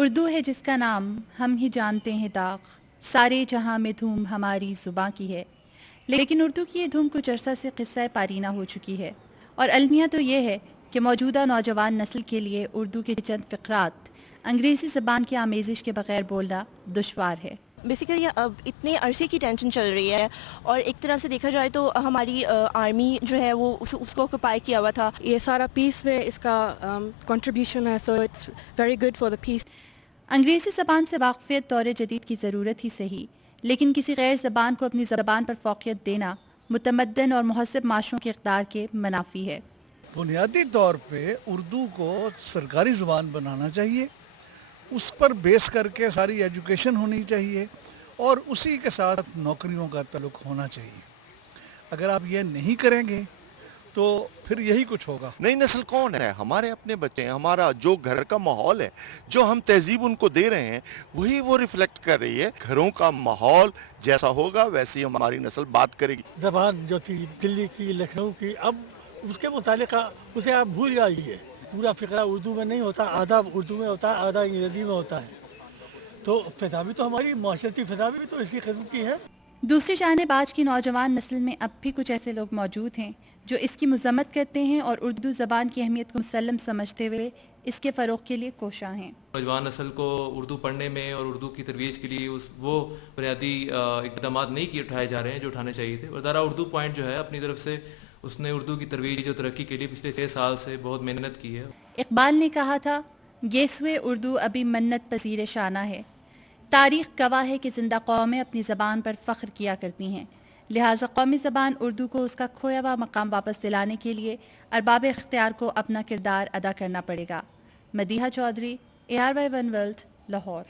اردو ہے جس کا نام ہم ہی جانتے ہیں داغ، سارے جہاں میں دھوم ہماری زباں کی ہے. لیکن اردو کی یہ دھوم کچھ عرصہ سے قصہ پارینہ ہو چکی ہے، اور المیہ تو یہ ہے کہ موجودہ نوجوان نسل کے لیے اردو کے چند فقرات انگریزی زبان کی آمیزش کے بغیر بولنا دشوار ہے. بیسیکلی اب اتنے عرصے کی ٹینشن چل رہی ہے، اور ایک طرح سے دیکھا جائے تو ہماری آرمی جو ہے وہ اس کو آکوپائی کیا ہوا تھا. یہ سارا پیس میں اس کا کنٹریبیوشن ہے، so it's very good for the peace. انگریزی زبان سے واقفیت دور جدید کی ضرورت ہی صحیح، لیکن کسی غیر زبان کو اپنی زبان پر فوقیت دینا متمدن اور مہذب معاشروں کی اقدار کے منافی ہے. بنیادی طور پہ اردو کو سرکاری زبان بنانا چاہیے، اس پر بیس کر کے ساری ایجوکیشن ہونی چاہیے، اور اسی کے ساتھ نوکریوں کا تعلق ہونا چاہیے. اگر آپ یہ نہیں کریں گے تو پھر یہی کچھ ہوگا. نئی نسل کون ہے؟ ہمارے اپنے بچے ہیں. ہمارا جو گھر کا ماحول ہے، جو ہم تہذیب ان کو دے رہے ہیں، وہی وہ ریفلیکٹ کر رہی ہے. گھروں کا ماحول جیسا ہوگا ویسی ہماری نسل بات کرے گی. زبان جو تھی دلی کی، لکھنؤ کی، اب اس کے متعلق اسے آپ بھول جائیے. پورا فقرہ اردو میں نہیں ہوتا، آدھا اردو میں ہوتا ہے، آدھا انگریزی میں ہوتا ہے. تو فضا بھی تو ہماری معاشرتی فضا بھی تو اسی قسم کی ہے. دوسری جانب آج کی نوجوان نسل میں اب بھی کچھ ایسے لوگ موجود ہیں جو اس کی مذمت کرتے ہیں اور اردو زبان کی اہمیت کو مسلم سمجھتے ہوئے اس کے فروغ کے لیے کوشاں ہیں. نوجوان نسل کو اردو پڑھنے میں اور اردو کی ترویج کے لیے وہ بنیادی اقدامات نہیں اٹھائے جا رہے ہیں جو اٹھانے چاہیے تھے. اور دارا اردو پوائنٹ جو ہے اپنی طرف سے اس نے اردو کی ترویج اور ترقی کے لیے پچھلے 6 سال سے بہت محنت کی ہے. اقبال نے کہا تھا، گیسوئے اردو ابھی منت پذیر شانہ ہے. تاریخ گواہ ہے کہ زندہ قومیں اپنی زبان پر فخر کیا کرتی ہیں، لہٰذا قومی زبان اردو کو اس کا کھویا ہوا مقام واپس دلانے کے لیے ارباب اختیار کو اپنا کردار ادا کرنا پڑے گا. Madiha Chaudhry, ARY1 world, Lahore.